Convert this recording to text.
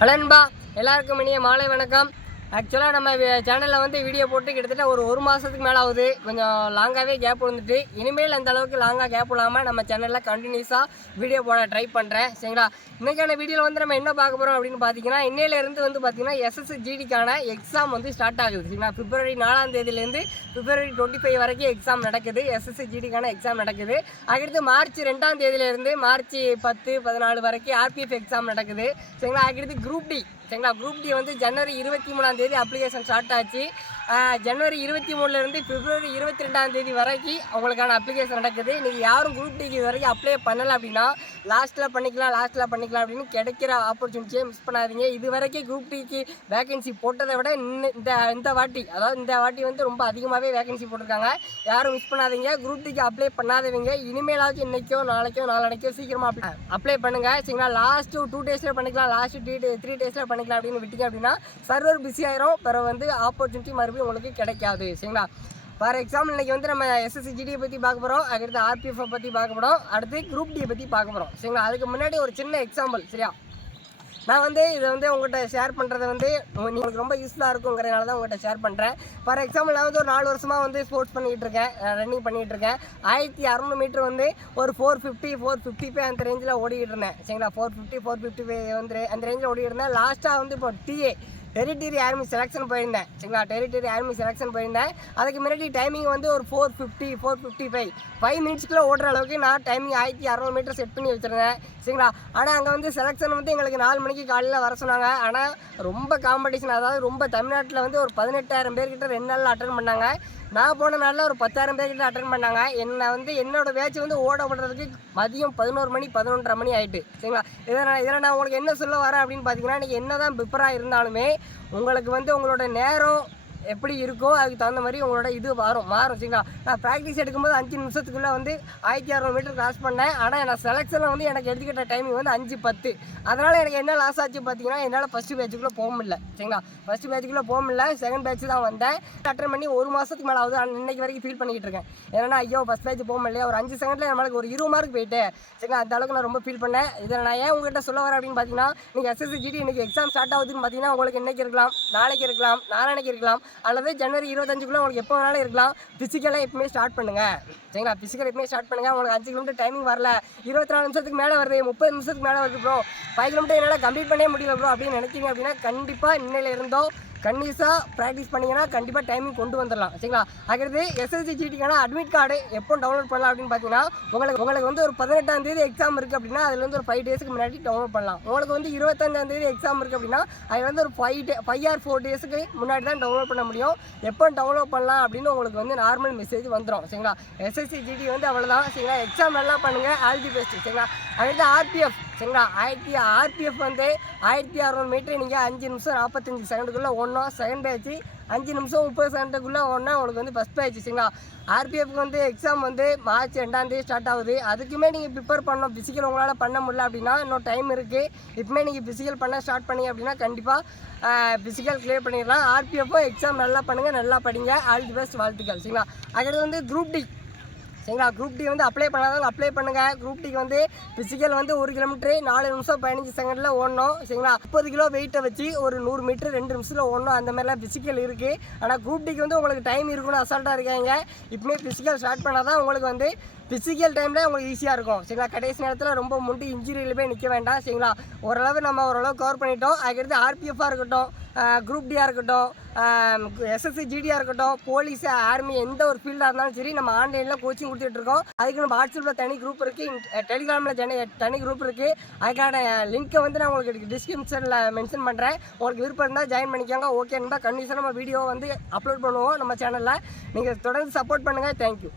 ஹலோன்பா, எல்லாருக்கும் இனிய மாலை வணக்கம். ஆக்சுவலாக நம்ம சேனலில் வந்து வீடியோ போட்டு கிட்டத்தட்ட ஒரு மாதத்துக்கு மேலே ஆகுது. கொஞ்சம் லாங்காகவே கேப் வந்துட்டு, இனிமேல் அந்த அளவுக்கு லாங்காக கேப் இல்லாமல் நம்ம சேனலில் கண்டினியூஸாக வீடியோ போட ட்ரை பண்ணுறேன். சரிங்களா? இன்றைக்கான வீடியோவில் வந்து நம்ம என்ன பார்க்க போகிறோம் அப்படின்னு பார்த்தீங்கன்னா, இன்னையிலேருந்து வந்து பார்த்தீங்கன்னா SSGDக்கான எக்ஸாம் வந்து ஸ்டார்ட் ஆகுது. சரிங்களா? பிப்ரவரி 4ஆம் தேதியிலேருந்து பிப்ரவரி 25 வரைக்கும் எக்ஸாம் நடக்குது. SSGDக்கான எக்ஸாம் நடக்குது. அதுக்கடுத்து மார்ச் 2ஆம் தேதியிலேருந்து மார்ச் 10, 14 வரைக்கும் RPF எக்ஸாம் நடக்குது. சரிங்களா? அதுக்கடுத்து குரூப் டி. சரிங்களா? குரூப் டி வந்து ஜனவரி 23ஆம் தேதி அப்ளிகேஷன் ஸ்டார்ட் ஆச்சு. ஜனவரி 23லேருந்து பிப்ரவரி 22ஆம் தேதி வரைக்கும் அவங்களுக்கான அப்ளிகேஷன் நடக்குது. நீங்கள் யாரும் குரூப் டிக்கு இது வரைக்கும் அப்ளை பண்ணலை அப்படின்னா லாஸ்ட்டில் பண்ணிக்கலாம் அப்படின்னு கிடைக்கிற ஆப்பர்ச்சுனிட்டியை மிஸ் பண்ணாதீங்க. இது வரைக்கும் குரூப் டிக்கு வேகன்சி போட்டதை விட இந்த வாட்டி வந்து ரொம்ப அதிகமாகவே வேகன்சி போட்டிருக்காங்க. யாரும் மிஸ் பண்ணாதீங்க. குரூப் டிக்கு அப்ளை பண்ணாதவங்க இனிமேலாச்சும் இன்றைக்கோ நாளைக்கோ சீக்கிரமாக அப்ளை பண்ணுங்கள். சரிங்களா? லாஸ்ட்டு 2 டேஸில் பண்ணிக்கலாம், லாஸ்ட்டு 3 டேஸில் பண்ணிக்கலாம் அப்படின்னு விட்டீங்க அப்படின்னா சர்வர் பிஸி ஆயிரும். பிறகு வந்து ஆப்பர்ச்சுனிட்டி மறுபடியும் உங்களுக்கு கிடைக்காது. சரிங்களா? ஃபார் எக்ஸாம்பிள் இன்றைக்கி வந்து நம்ம SSGDயை பற்றி பார்க்க போகிறோம். அதுக்கடுத்து RPF பற்றி பார்க்க போகிறோம். அடுத்து குரூப் டியை பற்றி பார்க்க போகிறோம். சரிங்களா? அதுக்கு முன்னாடி ஒரு சின்ன எக்ஸாம்பிள். சரியா? நான் வந்து இதை வந்து உங்கள்கிட்ட ஷேர் பண்ணுறது வந்து உங்களுக்கு ரொம்ப யூஸ்ஃபுல்லாக இருக்குங்கிறதுனால தான் உங்கள்கிட்ட ஷேர் பண்ணுறேன். ஃபார் எக்ஸாம்பிள் நான் வந்து ஒரு 4 வருஷமாக வந்து ஸ்போர்ட்ஸ் பண்ணிகிட்டு இருக்கேன், ரன்னிங் பண்ணிகிட்டு இருக்கேன். 1600 மீட்டர் வந்து ஒரு 455 அந்த ரேஞ்சில் ஓடிக்கிட்டு இருந்தேன். சரிங்களா? 455 வந்து அந்த ரேஞ்சில் ஓடிக்கிட்டு இருந்தேன். லாஸ்ட்டாக வந்து இப்போ டெரிட்டரி ஆர்மி செலெக்ஷன் போயிருந்தேன். சரிங்களா? டெரிட்டரி ஆர்மி செலெக்ஷன் போயிருந்தேன். அதுக்கு முன்னாடி டைமிங் வந்து ஒரு 455 5 மினிட்ஸ்க்குள்ளே ஓடுற அளவுக்கு நான் டைமிங் 1600 மீட்டர் செட் பண்ணி வச்சுருந்தேன். சரிங்களா? ஆனால் அங்கே வந்து செலெக்ஷன் வந்து எங்களுக்கு 4 மணிக்கு காலையில் வர சொன்னாங்க. ஆனால் ரொம்ப காம்படிஷன், அதாவது ரொம்ப தமிழ்நாட்டில் வந்து ஒரு 18,000 பேர்கிட்ட 2 நாளில் அட்டன் பண்ணாங்க. நான் போன நாளில் ஒரு 10,000 பேர்கிட்ட அட்டன் பண்ணாங்க. என்னோட பேட்ச் வந்து ஓட விடுறதுக்கு மதியம் 11 மணி 11:30 மணி ஆகிட்டு. சரிங்களா? இதில் நான் உங்களுக்கு என்ன சொல்ல வரேன் அப்படின்னு பார்த்தீங்கன்னா, நீங்கள் என்ன தான் ப்ரிப்பராக இருந்தாலுமே உங்களுக்கு வந்து உங்களோட நேரம் எப்படி இருக்கோ அதுக்கு தகுந்த மாதிரி உங்களோட இது மாறும். சரிங்களா? நான் ப்ராக்டிஸ் எடுக்கும்போது 5 நிமிஷத்துக்குள்ளே வந்து 1600 மீட்டர் கிராஸ் பண்ணேன். ஆனால் நான் செலெக்ஷனில் வந்து எனக்கு எடுத்துக்கிட்ட டைமிங் வந்து 5:10. அதனால் எனக்கு என்ன லாஸ் ஆச்சு பார்த்தீங்கன்னா, என்னால் ஃபஸ்ட்டு பேட்சுக்குள்ளே போக முடியல. சரிங்களா? ஃபஸ்ட்டு பேட்சுக்குள்ளே போக முடியல. செகண்ட் பேட்ச் தான் வந்தேன். அட்டன் பண்ணி 1 மாதத்துக்கு மேலே ஆகுது. ஆனால் இன்றைக்கி வரைக்கும் ஃபீல் பண்ணிக்கிட்டு இருக்கேன். ஏன்னா ஐயோ ஃபஸ்ட் பேட்ச் போக முடியல, ஒரு 5 செகண்டில் நம்மளுக்கு ஒரு 20 மார்க் போயிட்டு. சரிங்களா? அந்த அளவுக்கு நான் ரொம்ப ஃபீல் பண்ணேன். இதில் நான் ஏன் உங்கள்கிட்ட சொல்ல வரேன் அப்படின்னு பார்த்தீங்கன்னா, நீங்கள் SSGD இன்றைக்கி எக்ஸாம் ஸ்டார்ட் ஆகுதுன்னு பார்த்தீங்கன்னா உங்களுக்கு இன்றைக்கி இருக்கலாம், நாளைக்கு இருக்கலாம், நாளானைக்கு இருக்கலாம், அல்லது ஜனவரி 25க்குள்ளே உங்களுக்கு எப்போ வேணாலும் இருக்கலாம். ஃபிசிக்கலாக எப்பவுமே ஸ்டார்ட் பண்ணுங்கள். சரிங்களா? ஃபிசிக்கல் எப்பவுமே ஸ்டார்ட் பண்ணுங்கள். உங்களுக்கு 5 கிலோமீட்டர் டைமிங் வரல, 24 நிமிஷத்துக்கு மேலே வருது, 30 நிமிஷத்துக்கு மேலே வருது ப்ரோ, 5 கிலோமீட்டர் என்னால் கம்ப்ளீட் பண்ணவே முடியல ப்ரோ அப்படின்னு நினைக்கிங்க அப்படின்னா கண்டிப்பாக இன்னையில இருந்தோ கண்டிப்பாக ப்ராக்டிஸ் பண்ணிங்கன்னா கண்டிப்பாக டைமிங் கொண்டு வந்துடலாம். சரிங்களா? அதுக்கடுத்து SSGDக்கான அட்மிட் கார்டு எப்போ டவுன்லோட் பண்ணலாம் அப்படின்னு பார்த்தீங்கன்னா, உங்களுக்கு வந்து ஒரு 18ஆம் தேதி எக்ஸாம் இருக்குது அப்படின்னா அதில் வந்து ஒரு 5 டேஸுக்கு முன்னாடி டவுன்லோட் பண்ணலாம். உங்களுக்கு வந்து 25ஆம் தேதி எக்ஸாம் இருக்குது அப்படின்னா அதில் வந்து ஒரு 5 or 4 டேஸுக்கு முன்னாடி தான் டவுன்லோட் பண்ண முடியும். எப்போ டவுன்லோட் பண்ணலாம் அப்படின்னு உங்களுக்கு வந்து நார்மல் மெசேஜ் வந்துடும். சரிங்களா? SSGD வந்து அவ்வளோதான். சரிங்களா? எக்ஸாம் நல்லா பண்ணுங்கள், ஆல் தி பெஸ்ட். சரிங்களா? அடுத்து RPF. சரிங்களா? RPF வந்து 1600 மீட்டர் நீங்கள் 5 நிமிஷம் 45 செகண்டுக்குள்ளே ஓடணும். செகண்ட் பேட்ச் 5 நிமிஷம் 30 செகண்டுக்குள்ளே ஓடனா உங்களுக்கு வந்து ஃபஸ்ட் பேட்ச். சரிங்களா? RPFக்கு வந்து எக்ஸாம் வந்து மார்ச் 2ஆம் தேதி ஸ்டார்ட் ஆகுது. அதுக்குமே நீங்கள் ப்ரிப்பேர் பண்ணணும். ஃபிசிக்கல் உங்களால் பண்ண முடியல அப்படின்னா இன்னும் டைம் இருக்குது. இப்போமே நீங்கள் ஃபிசிக்கல் பண்ண ஸ்டார்ட் பண்ணி அப்படின்னா கண்டிப்பாக ஃபிசிக்கல் கிளியர் பண்ணிடலாம். RPFோ எக்ஸாம் நல்லா பண்ணுங்கள், நல்லா படிங்க. ஆல் தி பெஸ்ட், வாழ்த்துக்கள். சரிங்களா? அடுத்து வந்து குரூப் டி. சரிங்களா? குரூப் டி வந்து அப்ளை பண்ணாதவங்க அப்ளை பண்ணுங்கள். குரூப் டிக்கு வந்து ஃபிசிக்கல் வந்து 1 கிலோமீட்டர் 4 நிமிஷம் 15 செகண்டில் ஓடணும். சரிங்களா? 30 கிலோ வெயிட்டை வச்சு ஒரு 100 மீட்டர் 2 நிமிஷத்தில் ஓடணும். அந்த மாதிரிலாம் ஃபிசிக்கல் இருக்குது. ஆனால் குரூப் டிக்கு வந்து உங்களுக்கு டைம் இருக்குன்னு அசால்ட்டாக இருக்காங்க. இப்போமே ஃபிசிக்கல் ஸ்டார்ட் பண்ணால் தான் உங்களுக்கு வந்து ஃபிசிக்கல் டைமில் உங்களுக்கு ஈஸியாக இருக்கும். சரிங்களா? கடைசி நேரத்தில் ரொம்ப முண்டி இன்ஜுரியில் போய் நிற்க வேண்டாம். சரிங்களா? ஓரளவு கவர் பண்ணிட்டோம். அதுக்கடுத்து RPFஆக இருக்கட்டும், குரூப் டியாக இருக்கட்டும், SSGDயாக இருக்கட்டும், போலீஸ், ஆர்மி, எந்த ஒரு ஃபீல்டாக இருந்தாலும் சரி நம்ம ஆன்லைனில் கோச்சிங் கொடுத்துட்ருக்கோம். அதுக்கு நம்ம வாட்ஸ்அப்பில் தனி குரூப் இருக்குது, டெலிகிராமில் தனி குரூப் இருக்குது. அதுக்கான லிங்க்கை வந்து நான் உங்களுக்கு டிஸ்கிரிப்ஷனில் மென்ஷன் பண்ணுறேன். உங்களுக்கு விருப்பம் இருந்தால் ஜாயின் பண்ணிக்கோங்க. ஓகேன்னு தான் கண்டிப்பாக நம்ம வீடியோ வந்து அப்லோட் பண்ணுவோம் நம்ம சேனலில். நீங்கள் தொடர்ந்து சப்போர்ட் பண்ணுங்கள். தேங்க்யூ.